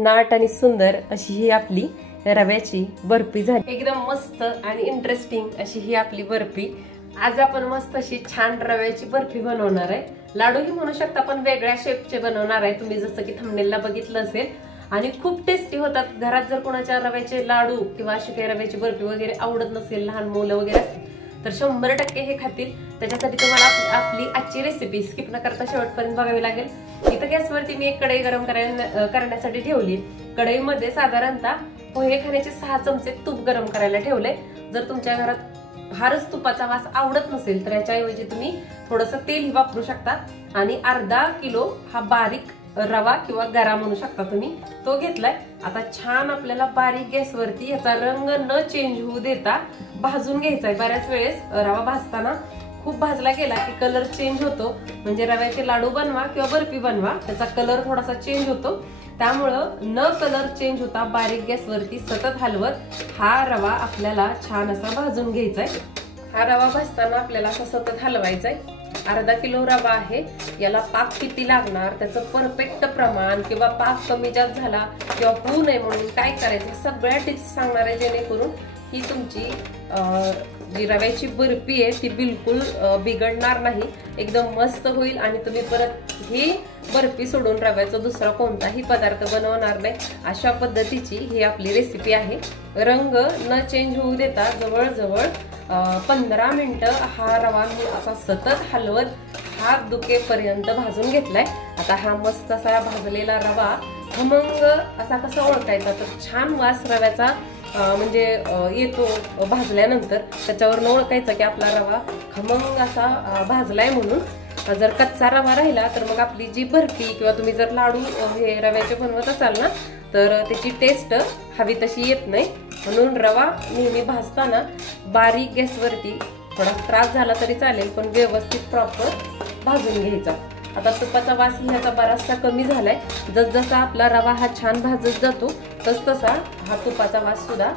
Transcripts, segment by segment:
नाट आणि सुंदर अशी ही आपली रव्याची बर्फी झाली। एकदम मस्त आणि इंटरेस्टिंग अशी ही आपली बर्फी। आज आपण मस्त अशी छान रव्याची बर्फी बनवणार आहे। लाडू ही म्हणू शकता पण वेगळ्या शेपचे बनवणार आहे, तुम्ही जसं की थंबनेलला बघितलं असेल। आणि खूप टेस्टी होतात। घरात जर कोणाच्या रव्याचे लाडू किंवा अशी काही रव्याची बर्फी वगैरे आवडत नसेल, लहान मुलं वगैरे असतील तर 100% हे खातील। त्याच्यासाठी तुम्हाला आपली आजची रेसिपी स्किप न करता शेवटपर्यंत बघावी लागेल। इथं गॅसवरती मी एक कढई गरम करण्यासाठी ठेवली। कढईमध्ये साधारणतः पोहे खाण्याचे 6 चमचे तूप गरम करायला ठेवले। जर तुमच्या घरात फारच तुपाचा वास आवडत नसेल तर याच्याऐवजी तुम्ही थोडंसं तेलही वापरू शकता। आणि अर्धा किलो हा बारीक रवा किंवा गरा म्हणू शकता तुम्ही, तो घेतलाय। आता छान आपल्याला बारीक गॅसवरती याचा रंग न चेंज होऊ देता भाजून घ्यायचा आहे। बऱ्याच वेळेस रवा भाजताना खूप भाजला गेला की कलर चेंज होतो, म्हणजे रव्याचे लाडू बनवा किंवा बर्फी बनवा त्याचा कलर थोडासा चेंज होतो। त्यामुळं न कलर चेंज होता बारीक गॅसवरती सतत हलवत हा रवा आपल्याला छान असा भाजून घ्यायचा आहे। हा रवा भाजताना आपल्याला असा सतत हलवायचा आहे। अर्धा किलो रवा आहे, याला पाक किती लागणार त्याचं परफेक्ट प्रमाण किंवा पाक कमी जास्त झाला किंवा होऊ नये म्हणून काय करायचं सगळ्या टिप्स सांगणार आहे, जेणेकरून ही तुमची जी रव्याची बर्फी आहे ती बिलकुल बिघडणार नाही, एकदम मस्त होईल। आणि तुम्ही परत ही बर्फी सोडून रव्याचा दुसरा कोणताही पदार्थ बनवणार नाही, अशा पद्धतीची ही आपली रेसिपी आहे। रंग न चेंज होऊ देता जवळजवळ 15 मिनिटं हा रवा मी असा सतत हलवत हात दुखेपर्यंत भाजून घेतलाय। आता हा मस्त असा भाजलेला रवा खमंग असा कसा ओळखायचा तर छान वास रव्याचा म्हणजे येतो भाजल्यानंतर, त्याच्यावर ओळखायचं की आपला रवा खमंग असा भाजलाय म्हणून। जर कच्चा रवा राहिला तर मग आपली जी बर्फी किंवा तुम्ही जर लाडू हे रव्याचे बनवत असाल ना तर त्याची टेस्ट हवी तशी येत नाही। म्हणून रवा नेहमी भाजताना बारीक गॅसवरती थोडा त्रास झाला तरी चालेल पण व्यवस्थित प्रॉपर भाजून घ्यायचा। आता तुपाचा वास ह्याचा बराचसा कमी झालाय। जसजसा आपला रवा हा छान भाजत जातो तसतसा हा तुपाचा वास सुद्धा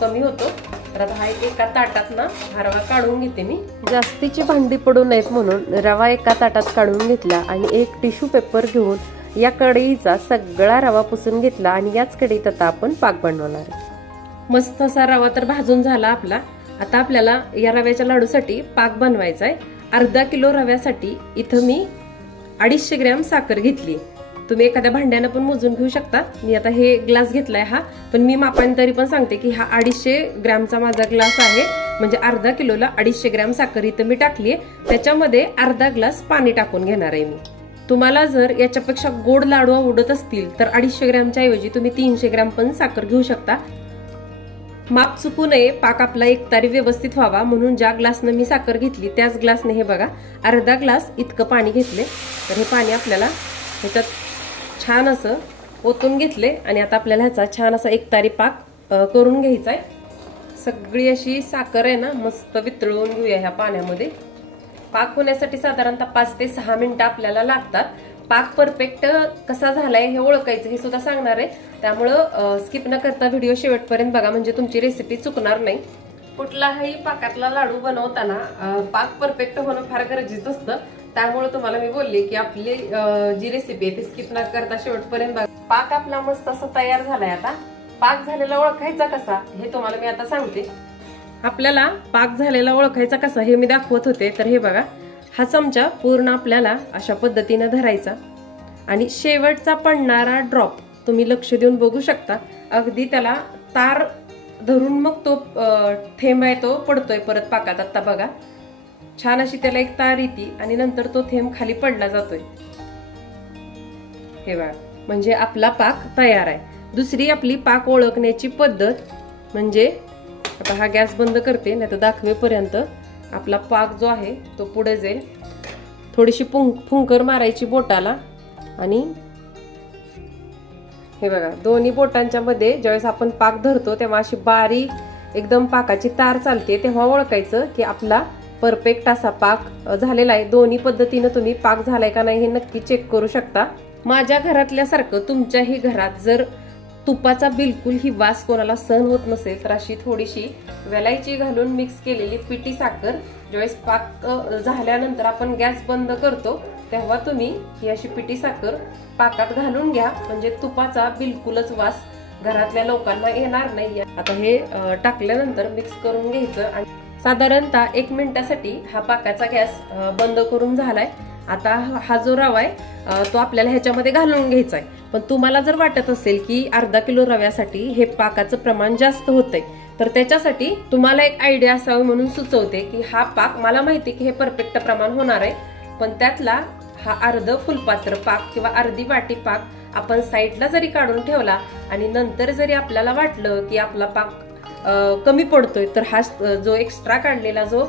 कमी होतो। तर आता हा एका ताटात ना हा रवा काढून घेते मी। जास्तीची भांडी पडू नयेत म्हणून रवा एका ताटात काढून घेतला आणि एक टिश्यू पेपर घेऊन या कढईचा सगळा रवा पुसून घेतला आणि याच कढईत आता आपण पाक बनवणार आहे। मस्त असा रवा तर भाजून झाला आपला। आता आपल्याला या रव्याच्या लाडूसाठी पाक बनवायचा आहे। अर्धा किलो रव्यासाठी इथं मी 250 ग्रॅम साखर घेतली। तुम्ही एखाद्या भांड्यानं पण मोजून घेऊ शकता। मी आता हे ग्लास घेतलाय हा, पण मी मापाने तरी पण सांगते की हा 250 ग्रॅमचा माझा ग्लास आहे, म्हणजे अर्धा किलोला 250 ग्रॅम साखर इथं मी टाकलीये। त्याच्यामध्ये अर्धा ग्लास पाणी टाकून घेणार आहे मी। तुम्हाला जर याच्यापेक्षा गोड लाडू आवडत असतील तर 250 ग्रॅमच्या ऐवजी तुम्ही 300 ग्रॅम पण साखर घेऊ शकता। माप चुकू नये, पाक आपला एकतारी व्यवस्थित व्हावा म्हणून ज्या ग्लासनं मी साखर घेतली त्याच ग्लासने हे बघा अर्धा ग्लास इतकं पाणी घेतले। तर हे पाणी आपल्याला ह्याच्यात छान असं ओतून घेतले आणि आता आपल्याला ह्याचा छान असा एकतारी पाक करून घ्यायचा आहे। सगळी अशी साखर आहे ना मस्त वितळवून घेऊया ह्या पाण्यामध्ये। पाक होण्यासाठी साधारणतः 5 ते 6 मिनिटं आपल्याला लागतात। पाक परफेक्ट कसा झालाय हे ओळखायचं हे सुद्धा सांगणार आहे, त्यामुळं स्किप न करता व्हिडिओ शेवटपर्यंत बघा, म्हणजे तुमची रेसिपी चुकणार नाही। कुठलाही पाकातला लाडू बनवताना पाक परफेक्ट होणं फार गरजेचं असतं, त्यामुळे तुम्हाला मी बोलले की आपली जी रेसिपी आहे ती स्किप न करता शेवटपर्यंत बघा। पाक आपला मस्त असा तयार झालाय। आता पाक झालेला ओळखायचा कसा हे तुम्हाला मी आता सांगते। आपल्याला पाक झालेला ओळखायचा कसा हे मी दाखवत होते। तर हे बघा हा चमचा पूर्ण आपल्याला अशा पद्धतीने धरायचा आणि शेवटचा पडणारा ड्रॉप तुम्ही लक्ष देऊन बघू शकता, अगदी त्याला तार धरून मग तो थेंब आहे तो पडतोय परत पाकात। आता बघा छान अशी त्याला एक तार येते आणि नंतर तो थेंब खाली पडला जातोय। हे बघा म्हणजे आपला पाक तयार आहे। दुसरी आपली पाक ओळखण्याची पद्धत म्हणजे आता हा गॅस बंद करते, नाही तर दाखवेपर्यंत आपला पाक जो आहे तो पुढे जाईल। थोडीशी फुंकर मारायची बोटाला आणि हे बघा दोन्ही बोटांच्या मध्ये ज्यावेळेस आपण पाक धरतो तेव्हा अशी बारीक एकदम पाकाची तार चालते, तेव्हा ओळखायचं की आपला परफेक्ट असा पाक झालेला आहे। दोन्ही पद्धतीने तुम्ही पाक झालाय का नाही हे नक्की चेक करू शकता। माझ्या घरातल्यासारखं तुमच्याही घरात जर तुपाचा बिलकुल ही वास कोणाला सहन होत नसेल तर अशी थोडीशी वेलायची घालून मिक्स केलेली पिठी साखर ज्यावेळेस पाक झाल्यानंतर आपण गॅस बंद करतो तेव्हा तुम्ही ही अशी पिठी साखर पाकात घालून घ्या, म्हणजे तुपाचा बिलकुलच वास घरातल्या लोकांना येणार नाही। आता हे टाकल्यानंतर मिक्स करून घ्यायचं आणि साधारणतः 1 मिनिटासाठी हा पाकाचा गॅस बंद करून झालाय। आता हा जो रवा आहे तो आपल्याला ह्याच्यामध्ये घालून घ्यायचा आहे। पण तुम्हाला जर वाटत असेल की अर्धा किलो रव्यासाठी हे पाकाचं प्रमाण जास्त होतंय, तर त्याच्यासाठी तुम्हाला एक आयडिया असावी म्हणून सुचवते की हा पाक मला माहिती की हे परफेक्ट प्रमाण होणार आहे, पण त्यातला हा अर्ध फुलपात्र पाक किंवा अर्धी वाटी पाक आपण साईडला जरी काढून ठेवला आणि नंतर जरी आपल्याला वाटलं की आपला पाक कमी पडतोय, तर हा जो एक्स्ट्रा काढलेला जो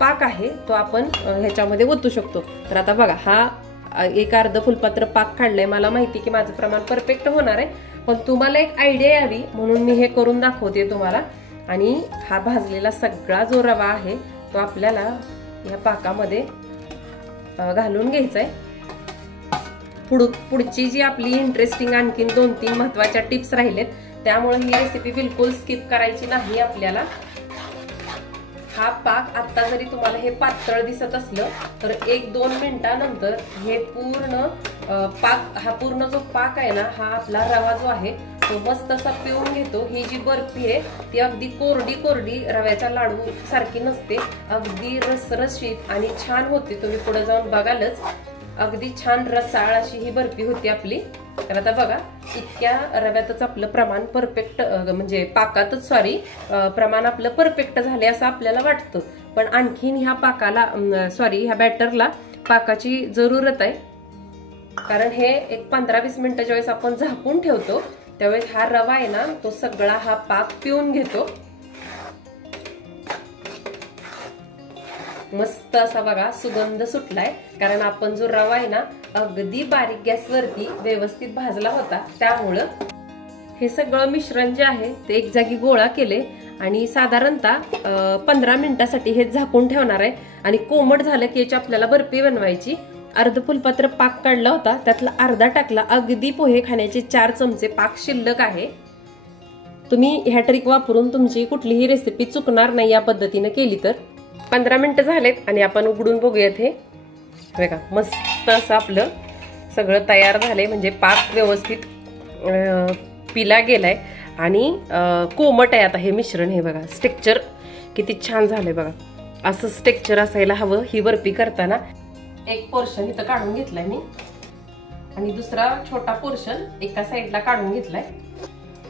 पाक आहे तो आपण ह्याच्यामध्ये ओतू शकतो। तर आता बघा, हा एक अर्ध फुलपात्र पाक काढलाय, मला माहिती की माझं प्रमाण परफेक्ट होणार आहे, पण तुम्हाला एक आयडिया यावी म्हणून मी हे करून दाखवते तुम्हाला। आणि हा भाजलेला सगळा जो रवा आहे तो आपल्याला या पाकामध्ये घालून घ्यायचा आहे। पुढची जी आपली इंटरेस्टिंग आणखीन 2-3 महत्वाच्या टिप्स राहिलेत, त्यामुळे ही रेसिपी बिलकुल स्किप करायची नाही आपल्याला। हा पाक आता जरी तुम्हाला हे पातळ दिसत असलं तर 1-2 मिनिटानंतर हे पूर्ण हा पूर्ण जो पाक आहे ना, हा आपला रवा जो आहे तो मस्त असा पिऊन घेतो। ही जी बर्फी आहे ती अगदी कोरडी रव्याच्या लाडू सारखी नसते, अगदी रसरशीत आणि छान होते। तुम्ही पुढे जाऊन बघालच, अगदी छान रसाळ अशी ही बर्फी होती आपली। तर आता बघा, इतक्या रव्यातच आपलं प्रमाण परफेक्ट, म्हणजे पाकातच प्रमाण आपलं परफेक्ट झाले असं आपल्याला वाटतं, पण आणखीन ह्या पाकाला ह्या बॅटरला पाकाची जरूरत आहे। कारण हे एक 15-20 मिनिटं ज्यावेळेस आपण झाकून ठेवतो त्यावेळेस हा रवा आहे ना तो सगळा हा पाक पिऊन घेतो। मस्त असा बघा सुगंध सुटलाय, कारण आपण जो रवा आहे ना अगदी बारीक गॅसवरती व्यवस्थित भाजला होता। त्यामुळं हे सगळं मिश्रण जे आहे ते एक जागी गोळा केले आणि साधारणतः 15 मिनिटासाठी हे झाकून ठेवणार आहे। आणि कोमट झालं की याची आपल्याला बर्फी बनवायची। अर्ध फुलपात्र पाक काढला होता, त्यातला अर्धा टाकला। अगदी पोहे खाण्याचे 4 चमचे पाक शिल्लक आहे। तुम्ही ह्या ट्रिक वापरून तुमची कुठलीही रेसिपी चुकणार नाही या पद्धतीने केली तर। 15 मिनिटं झालेत आणि आपण उघडून बघूयात। हे बघा, मस्त असं आपलं सगळं तयार झालंय, म्हणजे पाक व्यवस्थित पिला गेलाय आणि कोमट आहे आता हे मिश्रण। हे बघा स्ट्रक्चर किती छान झालंय बघा, असं स्ट्रक्चर असायला हवं ही बर्फी करताना। एक पोर्शन इथं काढून घेतलाय मी आणि दुसरा छोटा पोर्शन एका साईडला काढून घेतलाय।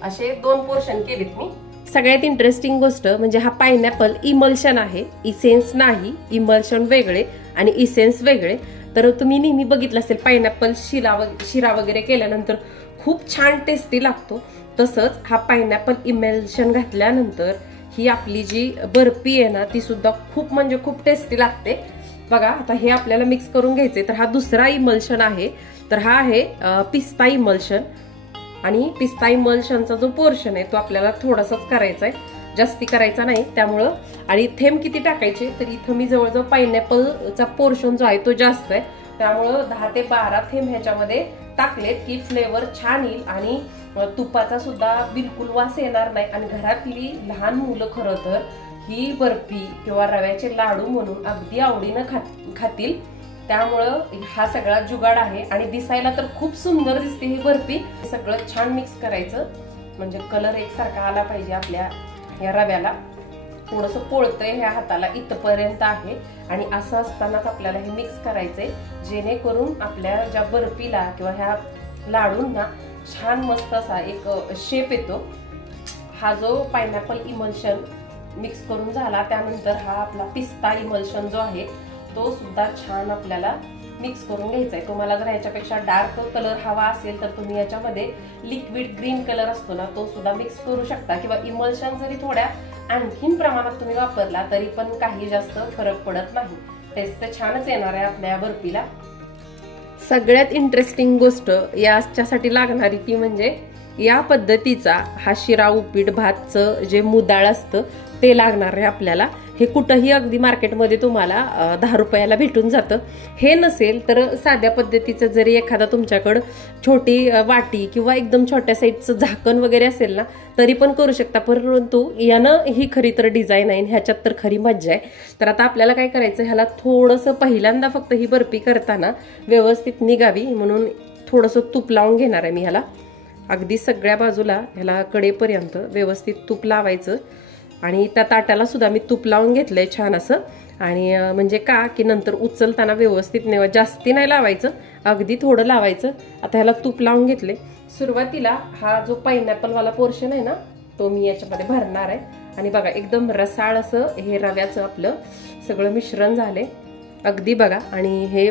असे 2 पोर्शन केलेत मी। सगळ्यात इंटरेस्टिंग गोष्ट म्हणजे हा पायनॅपल इमल्शन आहे, इसेन्स नाही। इमल्शन वेगळे आणि इसेन्स वेगळे। तर तुम्ही नेहमी बघितलं असेल पायनॅपल शिरा वगैरे केल्यानंतर खूप छान टेस्टी लागतो, तसंच हा पायनॅपल इमल्शन घातल्यानंतर ही आपली जी बर्फी आहे ना ती सुद्धा खूप म्हणजे खूप टेस्टी लागते। बघा, आता हे आपल्याला मिक्स करून घ्यायचे। तर हा दुसरा इमल्शन आहे, तर हा आहे पिस्ता इमल्शन। आणि पिस्ता इमल्शनचा जो पोर्शन आहे तो आपल्याला थोडासाच करायचा आहे, जास्ती करायचा नाही। त्यामुळं आणि थेंब किती टाकायचे, तर इथं मी जवळजवळ पायनॅपलचा पोर्शन जो आहे तो जास्त आहे, त्यामुळं 10 ते 12 थेंब ह्याच्यामध्ये टाकलेत की फ्लेवर छान येईल आणि तुपाचा सुद्धा बिलकुल वास येणार नाही। आणि घरातली लहान मुलं खरं तर ही बर्फी किंवा रव्याचे लाडू म्हणून अगदी आवडीनं खातील। त्यामुळं हा सगळा जुगाड आहे आणि दिसायला तर खूप सुंदर दिसते ही बर्फी। सगळं छान मिक्स करायचं, म्हणजे कलर एकसारखा आला पाहिजे आपल्या या रव्याला। थोडंसं पोळतंय ह्या हाताला इथपर्यंत आहे आणि असं असतानाच आपल्याला हे मिक्स करायचंय, जेणेकरून आपल्या ज्या बर्फीला किंवा ह्या लाडूंना छान मस्त असा एक शेप येतो। हा जो पायनॅपल इमल्शन मिक्स करून झाला त्यानंतर हा आपला पिस्ता इमल्शन जो आहे तो सुद्धा छान आपल्याला मिक्स करून घ्यायचा आहे। तुम्हाला जर ह्याच्यापेक्षा डार्क कलर हवा असेल तर तुम्ही याच्यामध्ये लिक्विड ग्रीन कलर असतो ना तो सुद्धा मिक्स करू शकता, किंवा इमल्शन जरी थोड्या आणखीन प्रमाणात तुम्ही वापरला तरी पण काही जास्त फरक पडत नाही। टेस्ट छानच येणार आहे आपल्या बर्फीला। सगळ्यात इंटरेस्टिंग गोष्ट याच्यासाठी लागणारी ती म्हणजे या पद्धतीचा हा शिरा उपीट भातचं जे मुदाळ असतं ते लागणार आहे आपल्याला। हे कुठंही अगदी मार्केटमध्ये तुम्हाला 10 रुपयाला भेटून जातं. हे नसेल तर साध्या पद्धतीचं जरी एखादा तुमच्याकडं छोटी वाटी किंवा एकदम छोट्या साईजचं झाकण वगैरे असेल ना तरी पण करू शकता. परंतु यानं ही खरी तर डिझाईन आहे, ह्याच्यात तर खरी मज्जा आहे. तर आता आपल्याला काय करायचं, ह्याला थोडंसं पहिल्यांदा फक्त ही बर्फी करताना व्यवस्थित निघावी म्हणून थोडंसं तूप लावून घेणार आहे मी ह्याला. अगदी सगळ्या बाजूला ह्याला कडेपर्यंत व्यवस्थित तूप लावायचं आणि त्या ताटाला सुद्धा मी तूप लावून घेतलंय छान असं. आणि म्हणजे का की नंतर उचलताना व्यवस्थित नाही, जास्ती नाही लावायचं, अगदी थोडं लावायचं. आता ह्याला तूप लावून घेतले. सुरुवातीला हा जो पायनॅपलवाला पोर्शन आहे ना तो मी याच्यामध्ये भरणार आहे. आणि बघा एकदम रसाळ असं हे रव्याचं आपलं सगळं मिश्रण झालंय अगदी बघा. आणि हे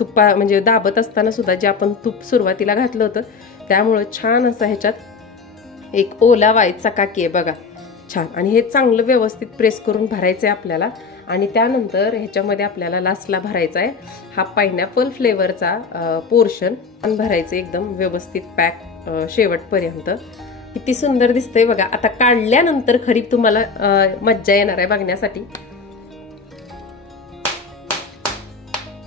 तुप्पा म्हणजे दाबत असताना सुद्धा जे आपण तूप सुरुवातीला घातलं होतं त्यामुळं छान असं ह्याच्यात एक ओलावा आहे, चकाकी आहे बघा छान. आणि हे चांगलं व्यवस्थित प्रेस करून भरायचं आहे आपल्याला. आणि त्यानंतर ह्याच्यामध्ये आपल्याला लास्टला भरायचा आहे हा पायनॅपल फ्लेवरचा पोर्शन भरायचं एकदम व्यवस्थित पॅक शेवटपर्यंत. किती सुंदर दिसतंय बघा. आता काढल्यानंतर खरी तुम्हाला मज्जा येणार आहे बघण्यासाठी.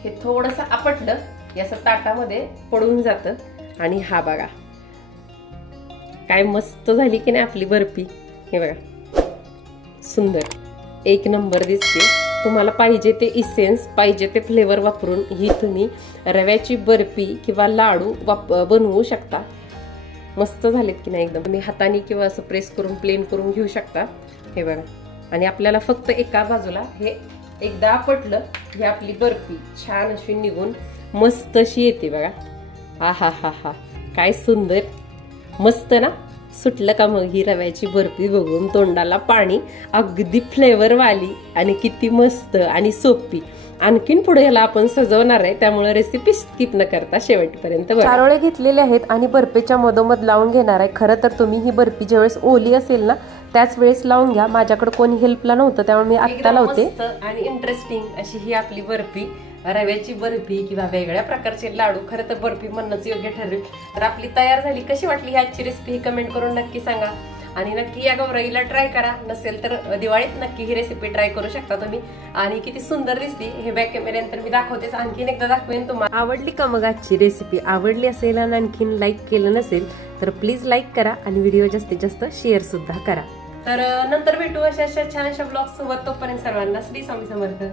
हे थोडंसं आपटलं याचं ताटामध्ये पडून जातं. आणि हा बघा काय मस्त झाली की नाही आपली बर्फी. हे बघा सुंदर एक नंबर दिसते. तुम्हाला पाहिजे ते इसेन्स पाहिजे ते फ्लेवर वापरून ही तुम्ही रव्याची बर्फी किंवा लाडू बनवू शकता. मस्त झालेत की नाही एकदम. तुम्ही हाताने किंवा असं प्रेस करून प्लेन करून घेऊ शकता. हे बघा. आणि आपल्याला फक्त एका बाजूला हे एकदा आपटलं ही आपली बर्फी छान अशी निघून मस्त अशी येते बघा. हा हा हा हा काय सुंदर मस्त ना. सुटलं का मग ही रव्याची बर्फी बघून तोंडाला पाणी. अगदी फ्लेवरवाली आणि किती मस्त आणि सोपी. आणखीन पुढे ह्याला आपण सजवणार आहे त्यामुळे रेसिपी स्किप न करता शेवटपर्यंत. चारोळे घेतलेले आहेत आणि बर्फीच्या मधोमध लावून घेणार आहे. खरं तर तुम्ही ही बर्फी ज्यावेळेस ओली असेल ना त्याच वेळेस लावून घ्या. माझ्याकडे कोणी हेल्पला नव्हतं त्यामुळे मी आत्ता लावते. आणि इंटरेस्टिंग अशी ही आपली बर्फी रव्याची बर्फी किंवा वेगळ्या प्रकारचे लाडू खरं तर बर्फी म्हणणंच योग्य ठरेल. तर आपली तयार झाली. कशी वाटली आजची रेसिपी ही कमेंट करून नक्की सांगा. आणि नक्की या गौराईला ट्राय करा. नसेल तर दिवाळीत नक्की ही रेसिपी ट्राय करू शकता तुम्ही. आणि किती सुंदर दिसते हे बॅक कॅमेऱ्यानंतर मी दाखवतेच. आणखीन एकदा दाखवेन. तुम्हाला आवडली का मग आजची रेसिपी? आवडली असेल आणि आणखीन लाईक केलं नसेल तर प्लीज लाईक करा आणि व्हिडिओ जास्तीत जास्त शेअर सुद्धा करा. तर नंतर भेटू अशा छान अशा ब्लॉग सोबत. तोपर्यंत सर्वांना श्री स्वामी समर्थ.